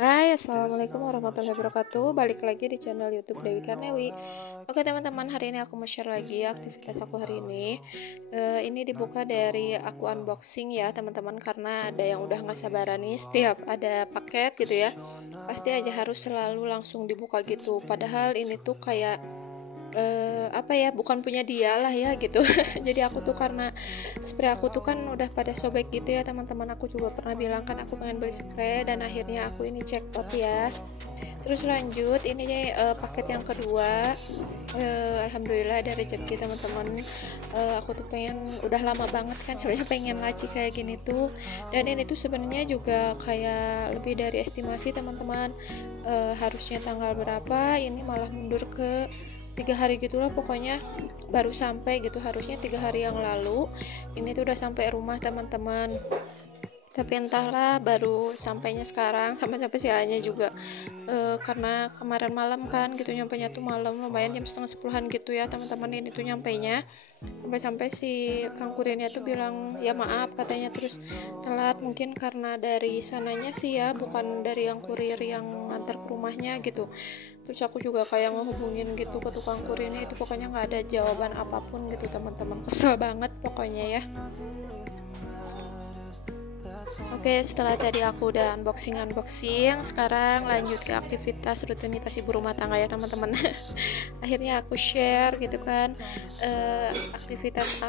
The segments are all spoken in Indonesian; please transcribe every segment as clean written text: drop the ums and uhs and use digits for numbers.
Hai, assalamualaikum warahmatullahi wabarakatuh. Balik lagi di channel YouTube Dewi Karnewi. Oke teman-teman, hari ini aku mau share lagi aktivitas aku hari ini. Ini dibuka dari aku unboxing ya teman-teman, karena ada yang udah nggak sabaran nih setiap ada paket gitu ya. Pasti aja harus selalu langsung dibuka gitu. Padahal ini tuh kayak bukan punya dia lah ya gitu. Jadi aku tuh karena spray aku tuh kan udah pada sobek gitu ya teman-teman. Aku juga pernah bilang kan aku pengen beli spray, dan akhirnya aku ini jackpot ya. Terus lanjut ini paket yang kedua. Alhamdulillah ada rezeki teman-teman. Aku tuh udah lama banget kan sebenarnya pengen laci kayak gini tuh, dan ini tuh sebenarnya juga kayak lebih dari estimasi teman-teman. Harusnya tanggal berapa, ini malah mundur ke 3 hari gitulah pokoknya, baru sampai gitu. Harusnya 3 hari yang lalu ini tuh udah sampai rumah teman-teman, tapi entahlah baru sampainya sekarang. Sampai sialnya juga karena kemarin malam kan gitu, nyampainya tuh malam, lumayan jam setengah 10-an gitu ya teman-teman. Ini tuh nyampainya sampai si Kang Kurirnya tuh bilang ya maaf katanya, terus telat mungkin karena dari sananya sih ya, bukan dari yang kurir yang ngantar ke rumahnya gitu. Terus aku juga kayak ngehubungin gitu ke tukang kurirnya, itu pokoknya nggak ada jawaban apapun gitu teman-teman. Kesel banget pokoknya ya. Oke, setelah tadi aku udah unboxing, sekarang lanjut ke aktivitas rutinitas ibu rumah tangga ya teman-teman. Akhirnya aku share gitu kan, aktivitas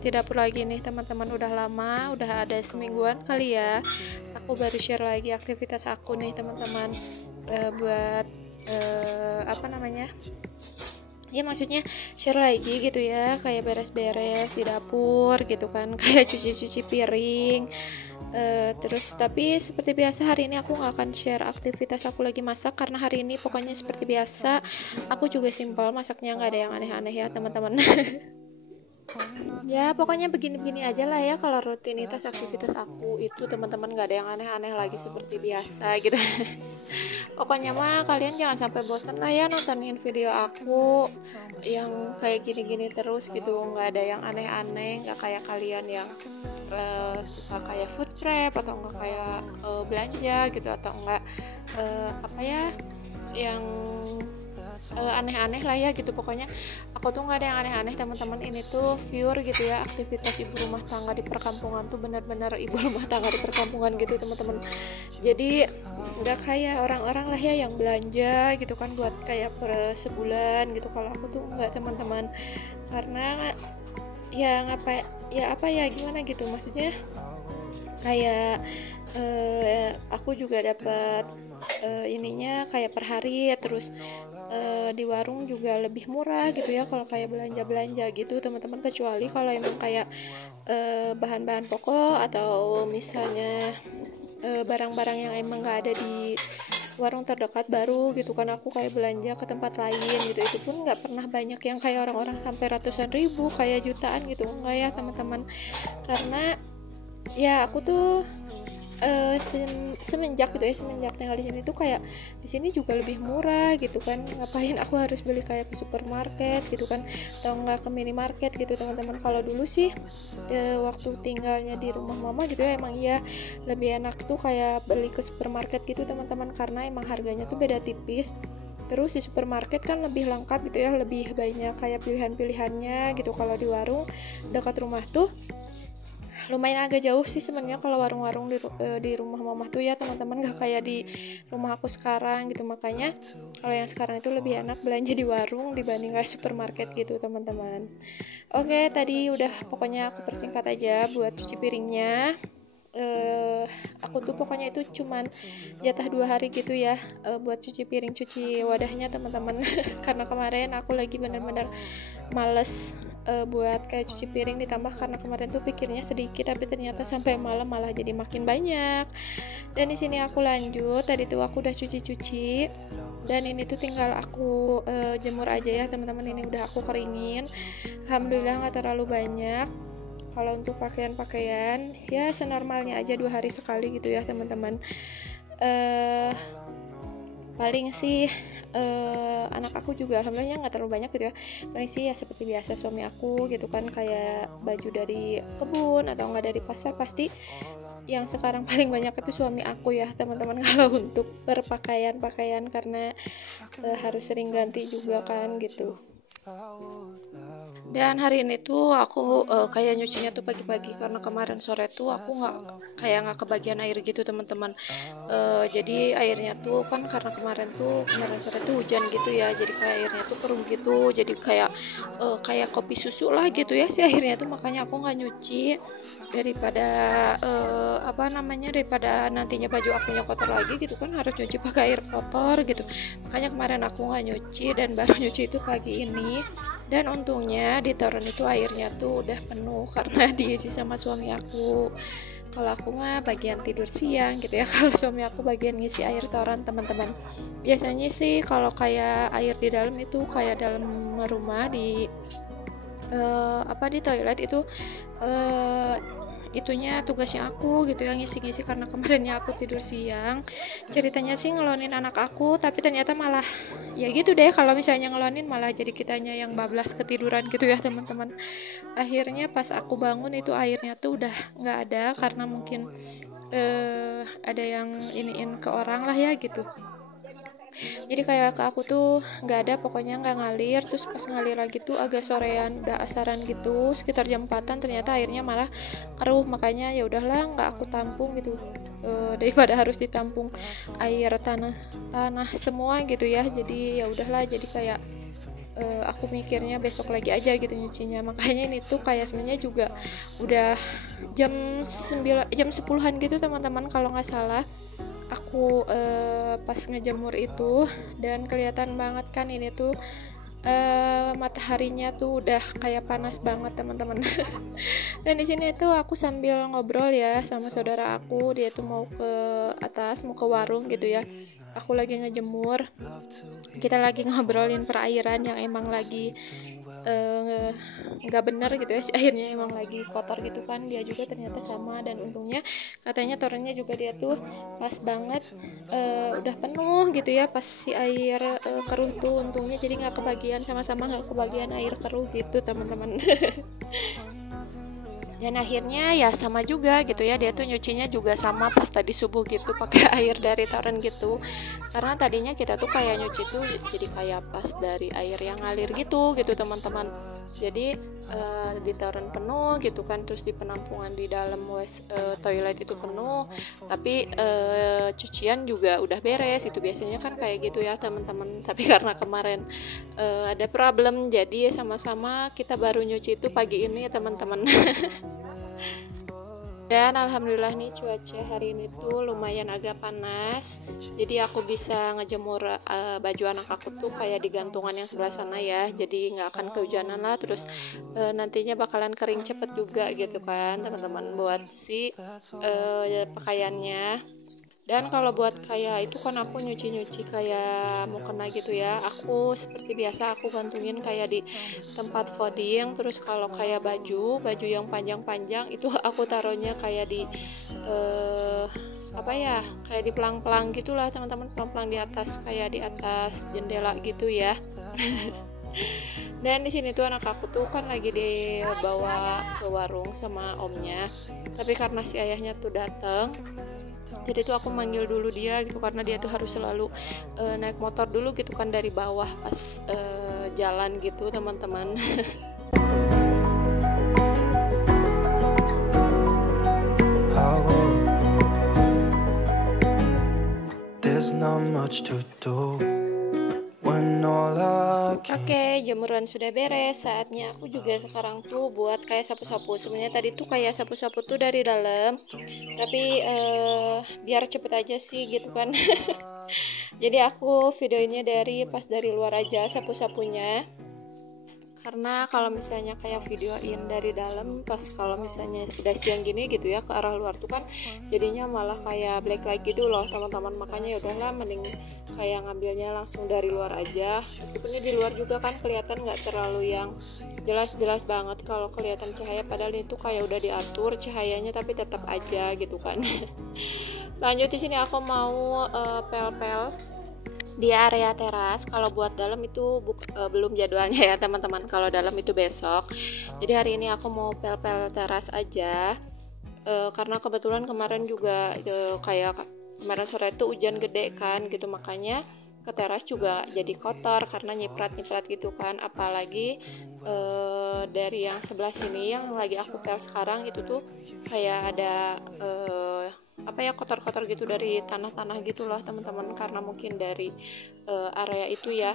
di dapur lagi nih teman-teman. Udah lama, udah ada semingguan kali ya, aku baru share lagi aktivitas aku nih teman-teman. Buat apa namanya ya, maksudnya share lagi gitu ya, kayak beres-beres di dapur gitu kan, kayak cuci-cuci piring. Terus tapi seperti biasa hari ini aku nggak akan share aktivitas aku lagi masak, karena hari ini pokoknya seperti biasa aku juga simpel masaknya, nggak ada yang aneh-aneh ya teman-teman. Ya pokoknya begini-begini aja lah ya kalau rutinitas aktivitas aku itu teman-teman, nggak ada yang aneh-aneh lagi, seperti biasa gitu. Pokoknya mah kalian jangan sampai bosan lah ya nontonin video aku yang kayak gini-gini terus gitu, nggak ada yang aneh-aneh, nggak kayak kalian yang suka kayak food prep, atau enggak kayak belanja gitu, atau enggak yang aneh-aneh lah ya gitu. Pokoknya aku tuh nggak ada yang aneh-aneh teman-teman. Ini tuh pure gitu ya, aktivitas ibu rumah tangga di perkampungan tuh benar-benar ibu rumah tangga di perkampungan gitu teman-teman. Jadi nggak kayak orang-orang lah ya yang belanja gitu kan buat kayak per sebulan gitu. Kalau aku tuh nggak teman-teman, karena ya gimana gitu, maksudnya kayak aku juga dapat ininya kayak per hari ya. Terus di warung juga lebih murah gitu ya kalau kayak belanja gitu teman-teman, kecuali kalau emang kayak bahan-bahan pokok, atau misalnya barang-barang yang emang nggak ada di warung terdekat baru gitu kan, aku kayak belanja ke tempat lain gitu. Itu pun nggak pernah banyak yang kayak orang-orang sampai ratusan ribu, kayak jutaan gitu, enggak ya teman-teman. Karena ya aku tuh semenjak tinggal di sini tuh kayak di sini juga lebih murah gitu kan. Ngapain aku harus beli kayak ke supermarket gitu kan, atau enggak ke minimarket gitu teman-teman. Kalau dulu sih waktu tinggalnya di rumah mama gitu ya, emang iya lebih enak tuh kayak beli ke supermarket gitu teman-teman, karena emang harganya tuh beda tipis. Terus di supermarket kan lebih lengkap gitu ya, lebih banyak kayak pilihan-pilihannya gitu. Kalau di warung dekat rumah tuh lumayan agak jauh sih sebenarnya kalau warung-warung di rumah mama tuh ya teman-teman, gak kayak di rumah aku sekarang gitu. Makanya kalau yang sekarang itu lebih enak belanja di warung dibanding kayak supermarket gitu teman-teman. Oke, tadi udah, pokoknya aku persingkat aja buat cuci piringnya. Aku tuh pokoknya itu cuman jatah 2 hari gitu ya, buat cuci piring, cuci wadahnya teman-teman. Karena kemarin aku lagi benar-benar males buat kayak cuci piring, ditambah karena kemarin tuh pikirnya sedikit tapi ternyata sampai malam malah jadi makin banyak. Dan di sini aku lanjut, tadi tuh aku udah cuci-cuci, dan ini tuh tinggal aku jemur aja ya teman-teman. Ini udah aku keringin, alhamdulillah nggak terlalu banyak. Kalau untuk pakaian ya senormalnya aja 2 hari sekali gitu ya teman-teman. paling sih anak aku juga alhamdulillah nggak terlalu banyak gitu ya. Paling sih ya seperti biasa suami aku gitu kan, kayak baju dari kebun atau enggak dari pasar. Pasti yang sekarang paling banyak itu suami aku ya teman-teman kalau untuk berpakaian karena harus sering ganti juga kan gitu. Dan hari ini tuh aku kayak nyucinya tuh pagi-pagi, karena kemarin sore tuh aku nggak kebagian air gitu teman-teman. Jadi airnya tuh kan karena kemarin sore tuh hujan gitu ya, jadi kayak airnya tuh keruh gitu, jadi kayak kopi susu lah gitu ya si airnya tuh. Makanya aku nggak nyuci daripada daripada nantinya baju akunya kotor lagi gitu kan, harus nyuci pakai air kotor gitu. Makanya kemarin aku nggak nyuci dan baru nyuci itu pagi ini. Dan untungnya di toren itu airnya tuh udah penuh karena diisi sama suami aku. Kalau aku mah bagian tidur siang gitu ya, kalau suami aku bagian ngisi air toren teman-teman. Biasanya sih kalau kayak air di dalam itu kayak dalam rumah di toilet itu itunya tugasnya aku gitu ya, ngisi-ngisi, karena kemarinnya aku tidur siang. Ceritanya sih ngelonin anak aku, tapi ternyata malah ya gitu deh, kalau misalnya ngelonin malah jadi kitanya yang bablas ketiduran gitu ya teman-teman. Akhirnya pas aku bangun itu airnya tuh udah nggak ada, karena mungkin ada yang iniin ke orang lah ya gitu. Jadi kayak ke aku tuh nggak ada, pokoknya nggak ngalir. Terus pas ngalir lagi tuh agak sorean, udah asaran gitu, sekitar jam 4-an, ternyata airnya malah keruh. Makanya ya udahlah, nggak aku tampung gitu, daripada harus ditampung air tanah semua gitu ya. Jadi ya udahlah, jadi kayak aku mikirnya besok lagi aja gitu nyucinya. Makanya ini tuh kayak sebenarnya juga udah jam 10-an gitu teman-teman kalau nggak salah aku pas ngejemur itu. Dan kelihatan banget kan ini tuh mataharinya tuh udah kayak panas banget teman-teman. Dan di sini tuh aku sambil ngobrol ya sama saudara aku, dia tuh mau ke atas, mau ke warung gitu ya. Aku lagi ngejemur, kita lagi ngobrolin perairan yang emang lagi nggak bener gitu ya, si airnya emang lagi kotor gitu kan. Dia juga ternyata sama, dan untungnya katanya torennya juga dia tuh pas banget udah penuh gitu ya pas si air keruh tuh. Untungnya jadi nggak kebagian, sama-sama nggak kebagian air keruh gitu teman-teman. Dan akhirnya ya sama juga gitu ya, dia tuh nyucinya juga sama pas tadi subuh gitu pakai air dari toren gitu. Karena tadinya kita tuh kayak nyuci tuh jadi kayak pas dari air yang ngalir gitu teman-teman. Jadi di toren penuh gitu kan, terus di penampungan di dalam toilet itu penuh, tapi cucian juga udah beres. Itu biasanya kan kayak gitu ya teman-teman. Tapi karena kemarin ada problem, jadi sama-sama kita baru nyuci itu pagi ini teman-teman. Dan alhamdulillah nih cuaca hari ini tuh lumayan agak panas, jadi aku bisa ngejemur baju anak aku tuh kayak di gantungan yang sebelah sana ya, jadi nggak akan kehujanan lah. Terus nantinya bakalan kering cepet juga gitu kan teman-teman buat si pakaiannya. Dan kalau buat kayak itu kan aku nyuci kayak mau kena gitu ya, aku seperti biasa aku gantungin kayak di tempat folding. Terus kalau kayak baju yang panjang-panjang itu aku taruhnya kayak di kayak di pelang-pelang gitulah teman-teman, pelang-pelang di atas, kayak di atas jendela gitu ya. Dan di sini tuh anak aku tuh kan lagi dibawa ke warung sama omnya, tapi karena si ayahnya tuh datang, jadi tuh aku manggil dulu dia gitu, karena dia tuh harus selalu naik motor dulu gitu kan dari bawah pas jalan gitu teman-teman. Oke, jemuran sudah beres, saatnya aku juga sekarang tuh buat kayak sapu-sapu. Sebenarnya tadi tuh kayak sapu-sapu tuh dari dalam, tapi biar cepet aja sih gitu kan. Jadi aku videonya pas dari luar aja sapu-sapunya. Karena kalau misalnya kayak videoin dari dalam pas kalau misalnya udah siang gini gitu ya ke arah luar tuh kan jadinya malah kayak black light gitu loh teman-teman. Makanya ya udahlah, mending kayak ngambilnya langsung dari luar aja. Meskipunnya di luar juga kan kelihatan nggak terlalu yang jelas-jelas banget kalau kelihatan cahaya, padahal itu kayak udah diatur cahayanya tapi tetap aja gitu kan. Lanjut, di sini aku mau pel-pel di area teras. Kalau buat dalam itu belum jadwalnya ya teman-teman. Kalau dalam itu besok. Jadi hari ini aku mau pel-pel teras aja. Karena kebetulan kemarin juga kayak kemarin sore itu hujan gede kan gitu, makanya ke teras juga jadi kotor karena nyiprat gitu kan. Apalagi dari yang sebelah sini yang lagi aku pel sekarang itu tuh kayak ada kotor-kotor gitu dari tanah-tanah gitu loh teman-teman, karena mungkin dari area itu ya,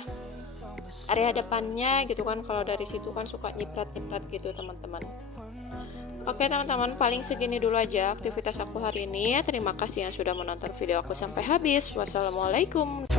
area depannya gitu kan. Kalau dari situ kan suka nyiprat gitu teman-teman. Oke teman-teman, paling segini dulu aja aktivitas aku hari ini. Terima kasih yang sudah menonton video aku sampai habis. Wassalamualaikum.